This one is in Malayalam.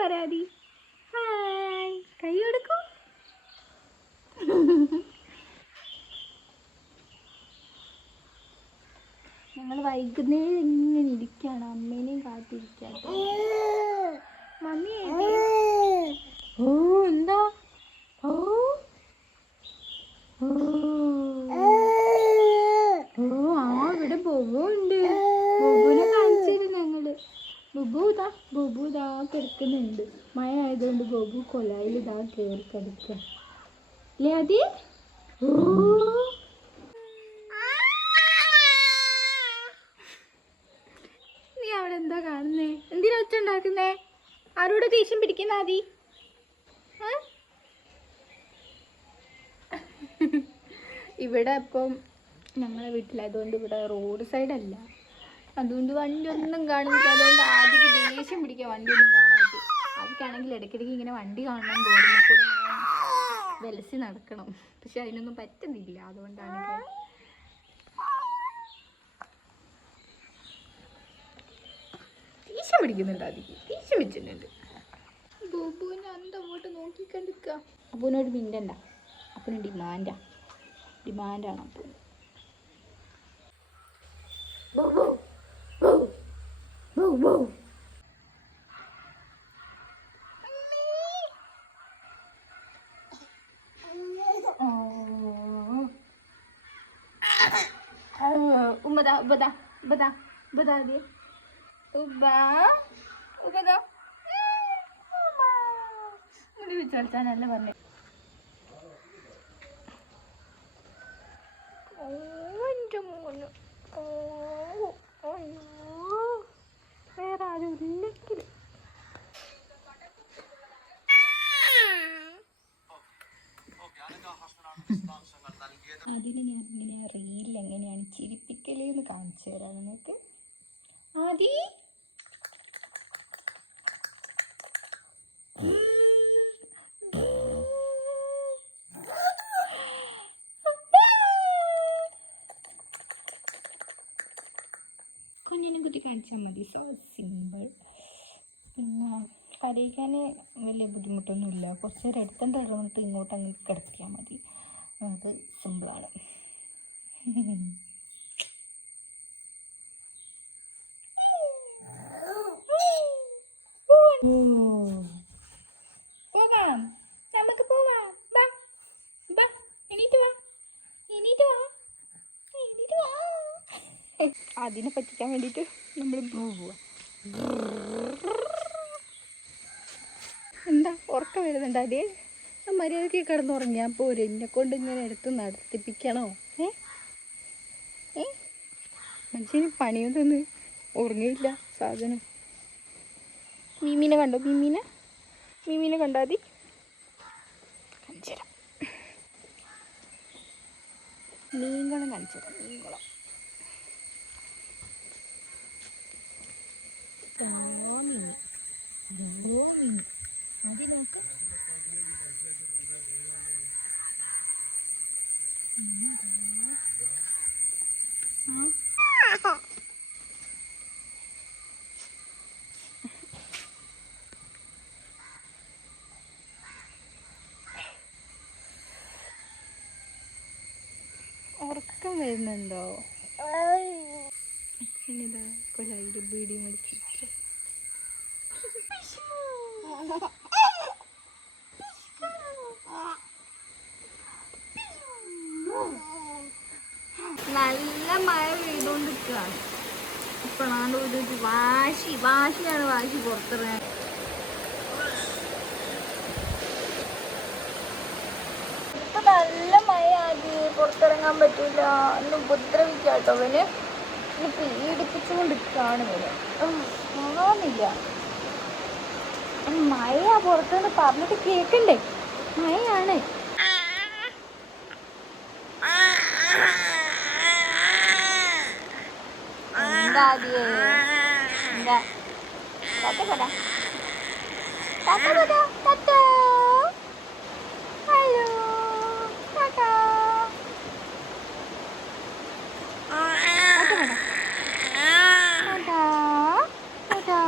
പരാതി. ഹായ്, കൈ കൊടുക്കൂ. ഞങ്ങൾ വൈകുന്നേരം ഇങ്ങനെ ഇരിക്കുകയാണ്, അമ്മേനെയും കാത്തിരിക്കാത്ത. മമ്മി ഓ എന്താ ഓ ഓ ആ ഇവിടെ ബൊബു ഉണ്ട്. ബൊബുവിനെ കാണിച്ചിരുന്നു ഞങ്ങള്. ബൊബു ഇതാ കിടക്കുന്നുണ്ട്. മഴ ആയതുകൊണ്ട് ബൊബു കൊലായിൽ ഇതാ കയറി കിടക്കുക അല്ലേ അതി. നീ അവിടെ എന്താ കാണുന്നേ? എന്തിനാ ഒച്ച ഉണ്ടാക്കുന്നേ? ആരോട് ദേഷ്യം പിടിക്കുന്ന ആദി? ഇവിടെ ഇപ്പം ഞങ്ങളെ വീട്ടിലായതുകൊണ്ട് ഇവിടെ റോഡ് സൈഡല്ല, അതുകൊണ്ട് വണ്ടി ഒന്നും കാണുന്നില്ല. അതുകൊണ്ട് ആദ്യം ദേഷ്യം പിടിക്കുക വണ്ടി ഒന്നും കാണാനായിട്ട്. ആദ്യക്കാണെങ്കിൽ ഇടയ്ക്കിടയ്ക്ക് ഇങ്ങനെ വണ്ടി കാണണം, റോഡിൽ കൂടെ ഇങ്ങനെ വിലസി നടക്കണം. പക്ഷെ അതിനൊന്നും പറ്റുന്നില്ല, അതുകൊണ്ടാണ് ദേഷ്യം പിടിക്കുന്നുണ്ട്. ആദ്യം ദേഷ്യം വെച്ചിട്ടുണ്ട്. ബോബുവിനെ അന്തങ്ങോട്ട് നോക്കിക്കണ്ടിരിക്കുക. അപ്പൂനോട് മിണ്ടണ്ട, അപ്പൂന് ഡിമാൻഡാണ് അപ്പൂന്. വിചാരിച്ചാനല്ല പറഞ്ഞേ. വേറെ ആരും ഇല്ലെങ്കിൽ അതിന് ഞാനിങ്ങനെ റീൽ എങ്ങനെയാണ് ചിരിപ്പിക്കലെന്ന് കാണിച്ചു തരാം നിങ്ങൾക്ക്. ആദി കുഞ്ഞിനെ കുത്തി കാണിച്ചാൽ മതി, സോ സിമ്പിൾ. പിന്നെ കരയിക്കാൻ വലിയ ബുദ്ധിമുട്ടൊന്നുമില്ല. കുറച്ച് നേരം എടുത്തേണ്ട ഇറങ്ങിട്ട് ഇങ്ങോട്ട് അങ്ങ് കിടത്തിയാൽ മതി, നമുക്ക് സിമ്പിളാണ്. പോവാം, നമുക്ക് പോവാം. അതിനെ പറ്റിക്കാൻ വേണ്ടിയിട്ട് നമ്മൾ പോവുക. എന്താ ഉറക്കം വരുന്നുണ്ട്? അതേ മര്യാദയ്ക്ക് കിടന്നുറങ്ങിയാൽ പോരെ, എന്നെ കൊണ്ട് ഇങ്ങനെ എടുത്ത് നടത്തിപ്പിക്കണോ? മനുഷ്യന് പണിയും തന്ന് ഉറങ്ങിയില്ല സാധനം. മീമീനെ കണ്ടോ? മീമീനെ കണ്ടാൽ മതി, കാണിച്ചുതരാം. മീൻകുളം കാണിച്ചുതരാം. മീൻകുളം മീൻ ആദ്യം നോക്കാം. ഉറക്കം വരുന്നുണ്ടോ? അച്ഛനിതാ കൊലായിൽ ബീഡി മടിച്ചിട്ട് നല്ല മഴ പെയ്തോണ്ടിരിക്കുകയാണ്. ഇപ്പോഴാണ് ഒരു വാശിയാണ് പുറത്തിറങ്ങാൻ. ഇപ്പൊ നല്ല മഴ ആദ്യ പുറത്തിറങ്ങാൻ പറ്റൂല, ഒന്ന് ഉപദ്രവിക്കാട്ടോ. അവന് പീഡിപ്പിച്ചുകൊണ്ടിരിക്കുകയാണ് ഇവന്. ആവുന്നില്ല, മഴ പുറത്തുനിന്ന് പറഞ്ഞിട്ട് കേൾക്കണ്ടേ? മഴയാണ്. എന്താ എന്താ ഹലോ